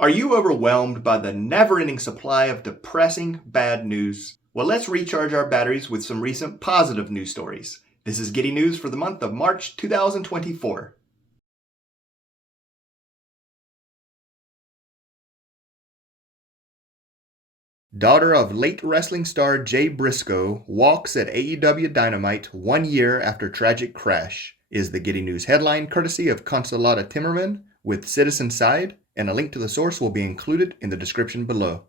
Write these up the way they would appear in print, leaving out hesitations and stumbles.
Are you overwhelmed by the never-ending supply of depressing bad news? Well, let's recharge our batteries with some recent positive news stories. This is Giddy News for the month of March 2024. Daughter of late wrestling star Jay Briscoe walks at AEW Dynamite 1 year after tragic crash, is the Giddy News headline courtesy of Consolata Timmerman with Citizen Side, and a link to the source will be included in the description below.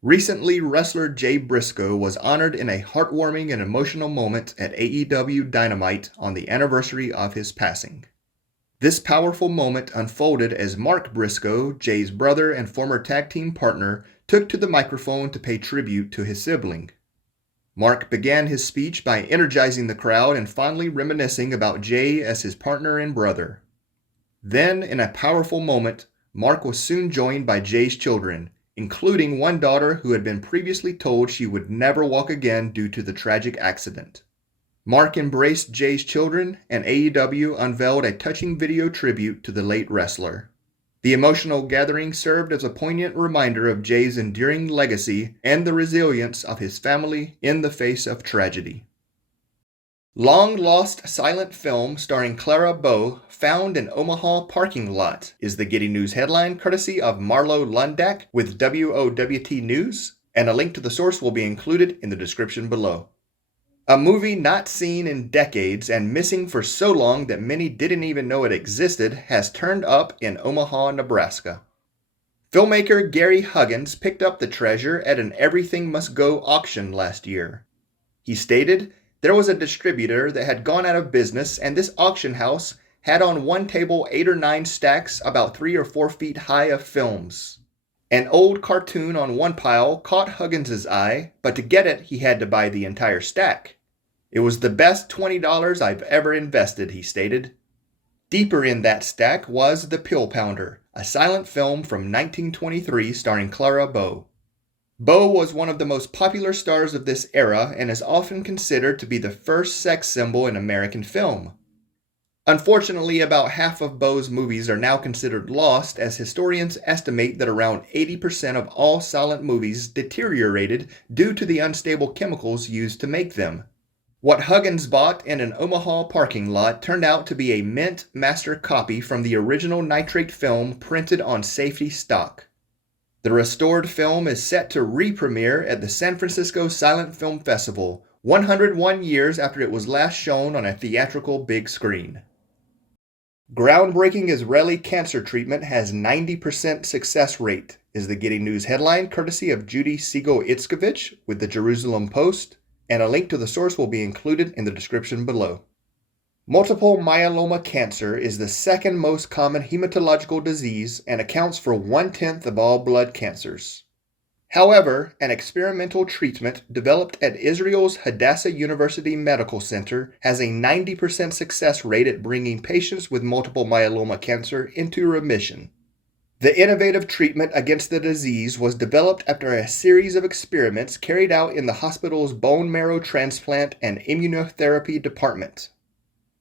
Recently, wrestler Jay Briscoe was honored in a heartwarming and emotional moment at AEW Dynamite on the anniversary of his passing. This powerful moment unfolded as Mark Briscoe, Jay's brother and former tag team partner, took to the microphone to pay tribute to his sibling. Mark began his speech by energizing the crowd and fondly reminiscing about Jay as his partner and brother. Then, in a powerful moment, Mark was soon joined by Jay's children, including one daughter who had been previously told she would never walk again due to the tragic accident. Mark embraced Jay's children, and AEW unveiled a touching video tribute to the late wrestler. The emotional gathering served as a poignant reminder of Jay's enduring legacy and the resilience of his family in the face of tragedy. Long-lost silent film starring Clara found in Omaha parking lot is the Giddy News headline courtesy of Marlo Lundak with WOWT News, and a link to the source will be included in the description below. A movie not seen in decades and missing for so long that many didn't even know it existed has turned up in Omaha, Nebraska. Filmmaker Gary Huggins picked up the treasure at an Everything Must Go auction last year. He stated, "There was a distributor that had gone out of business, and this auction house had on one table 8 or 9 stacks about 3 or 4 feet high of films. An old cartoon on one pile caught Huggins' eye, but to get it, he had to buy the entire stack. It was the best $20 I've ever invested," he stated. Deeper in that stack was The Pill Pounder, a silent film from 1923 starring Clara Bow was one of the most popular stars of this era and is often considered to be the first sex symbol in American film. Unfortunately, about half of Bow's movies are now considered lost, as historians estimate that around 80% of all silent movies deteriorated due to the unstable chemicals used to make them. What Huggins bought in an Omaha parking lot turned out to be a mint master copy from the original nitrate film printed on safety stock. The restored film is set to re-premiere at the San Francisco Silent Film Festival, 101 years after it was last shown on a theatrical big screen. Groundbreaking Israeli cancer treatment has 90% success rate, is the Giddy News headline courtesy of Judy Siegel-Itzkovich with the Jerusalem Post, and a link to the source will be included in the description below. Multiple myeloma cancer is the second most common hematological disease and accounts for 1/10 of all blood cancers. However, an experimental treatment developed at Israel's Hadassah University Medical Center has a 90% success rate at bringing patients with multiple myeloma cancer into remission. The innovative treatment against the disease was developed after a series of experiments carried out in the hospital's bone marrow transplant and immunotherapy department.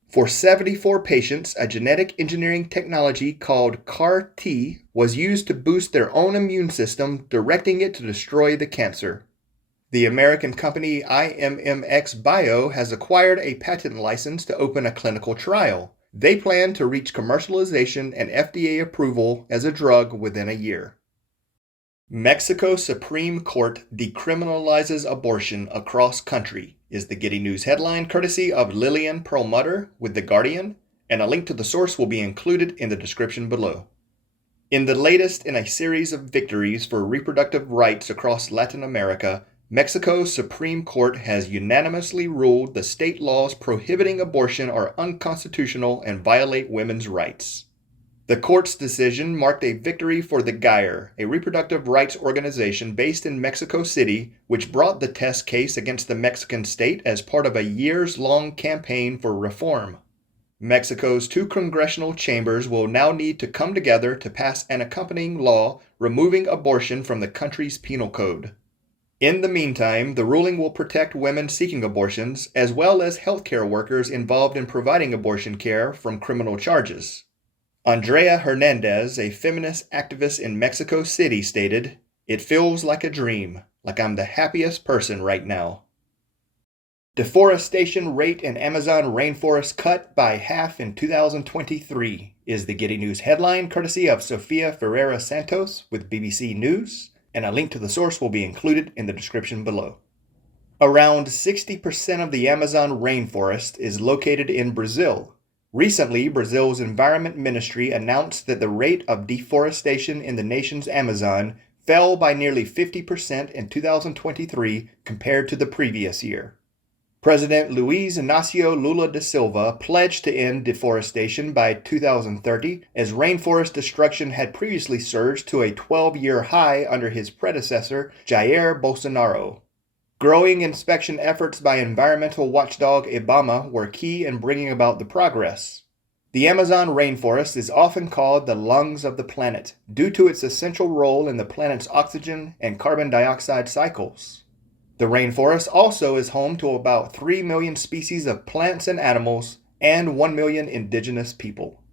For 74 patients, a genetic engineering technology called CAR-T was used to boost their own immune system, directing it to destroy the cancer. The American company IMMX Bio has acquired a patent license to open a clinical trial. They plan to reach commercialization and FDA approval as a drug within a year. Mexico Supreme Court decriminalizes abortion across country, is the Giddy News headline courtesy of Lillian Perlmutter with The Guardian, and a link to the source will be included in the description below. In the latest in a series of victories for reproductive rights across Latin America, Mexico's Supreme Court has unanimously ruled the state laws prohibiting abortion are unconstitutional and violate women's rights. The court's decision marked a victory for the GAIR, a reproductive rights organization based in Mexico City, which brought the test case against the Mexican state as part of a years-long campaign for reform. Mexico's 2 congressional chambers will now need to come together to pass an accompanying law removing abortion from the country's penal code. In the meantime, the ruling will protect women seeking abortions, as well as healthcare workers involved in providing abortion care, from criminal charges. Andrea Hernandez, a feminist activist in Mexico City, stated, "It feels like a dream, like I'm the happiest person right now." Deforestation rate in Amazon rainforest cut by half in 2023 is the Giddy News headline, courtesy of Sofia Ferreira Santos with BBC News, and a link to the source will be included in the description below. Around 60% of the Amazon rainforest is located in Brazil. Recently, Brazil's Environment Ministry announced that the rate of deforestation in the nation's Amazon fell by nearly 50% in 2023 compared to the previous year. President Luiz Inácio Lula da Silva pledged to end deforestation by 2030, as rainforest destruction had previously surged to a 12-year high under his predecessor, Jair Bolsonaro. Growing inspection efforts by environmental watchdog IBAMA were key in bringing about the progress. The Amazon rainforest is often called the lungs of the planet due to its essential role in the planet's oxygen and carbon dioxide cycles. The rainforest also is home to about 3 million species of plants and animals and 1 million indigenous people.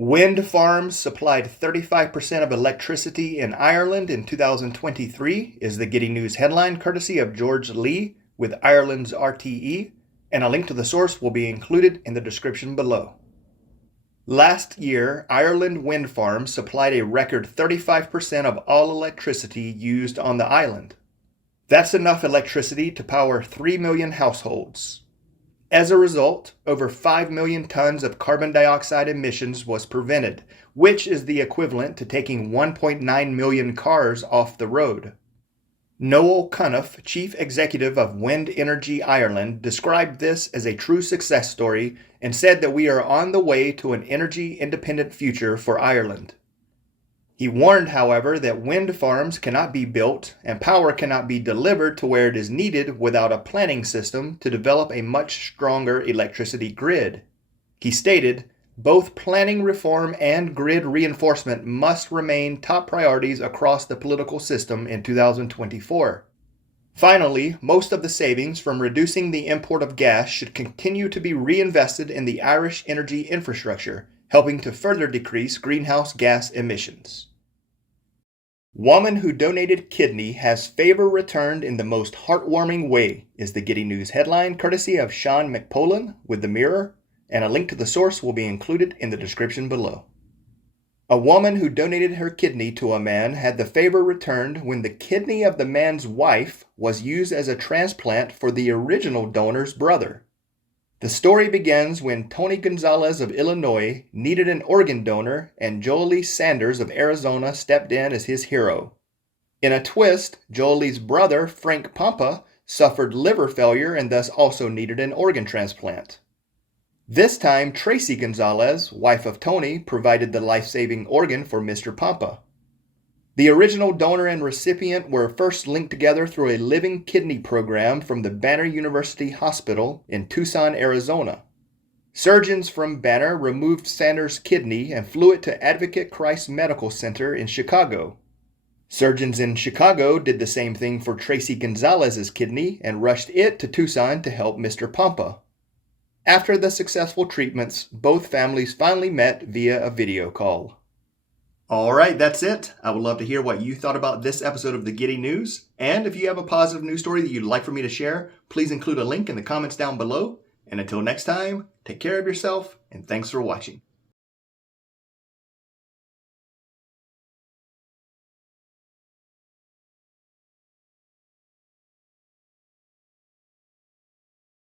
Wind farms supplied 35% of electricity in Ireland in 2023 is the Giddy News headline, courtesy of George Lee with Ireland's RTE, and a link to the source will be included in the description below. Last year, Ireland wind farms supplied a record 35% of all electricity used on the island. That's enough electricity to power 3 million households. As a result, over 5 million tons of carbon dioxide emissions was prevented, which is the equivalent to taking 1.9 million cars off the road. Noel Cunniff, chief executive of Wind Energy Ireland, described this as a true success story and said that we are on the way to an energy-independent future for Ireland. He warned, however, that wind farms cannot be built and power cannot be delivered to where it is needed without a planning system to develop a much stronger electricity grid. He stated, "Both planning reform and grid reinforcement must remain top priorities across the political system in 2024. Finally, most of the savings from reducing the import of gas should continue to be reinvested in the Irish energy infrastructure, helping to further decrease greenhouse gas emissions." Woman who donated kidney has favor returned in the most heartwarming way is the Giddy News headline, courtesy of Sean McPolin with The Mirror, and a link to the source will be included in the description below. A woman who donated her kidney to a man had the favor returned when the kidney of the man's wife was used as a transplant for the original donor's brother. The story begins when Tony Gonzalez of Illinois needed an organ donor and Jolie Sanders of Arizona stepped in as his hero. In a twist, Jolie's brother, Frank Pampa, suffered liver failure and thus also needed an organ transplant. This time, Tracy Gonzalez, wife of Tony, provided the life-saving organ for Mr. Pampa. The original donor and recipient were first linked together through a living kidney program from the Banner University Hospital in Tucson, Arizona. Surgeons from Banner removed Sanders' kidney and flew it to Advocate Christ Medical Center in Chicago. Surgeons in Chicago did the same thing for Tracy Gonzalez's kidney and rushed it to Tucson to help Mr. Pampa. After the successful treatments, both families finally met via a video call. All right, that's it. I would love to hear what you thought about this episode of the Giddy News. And if you have a positive news story that you'd like for me to share, please include a link in the comments down below. And until next time, take care of yourself, and thanks for watching.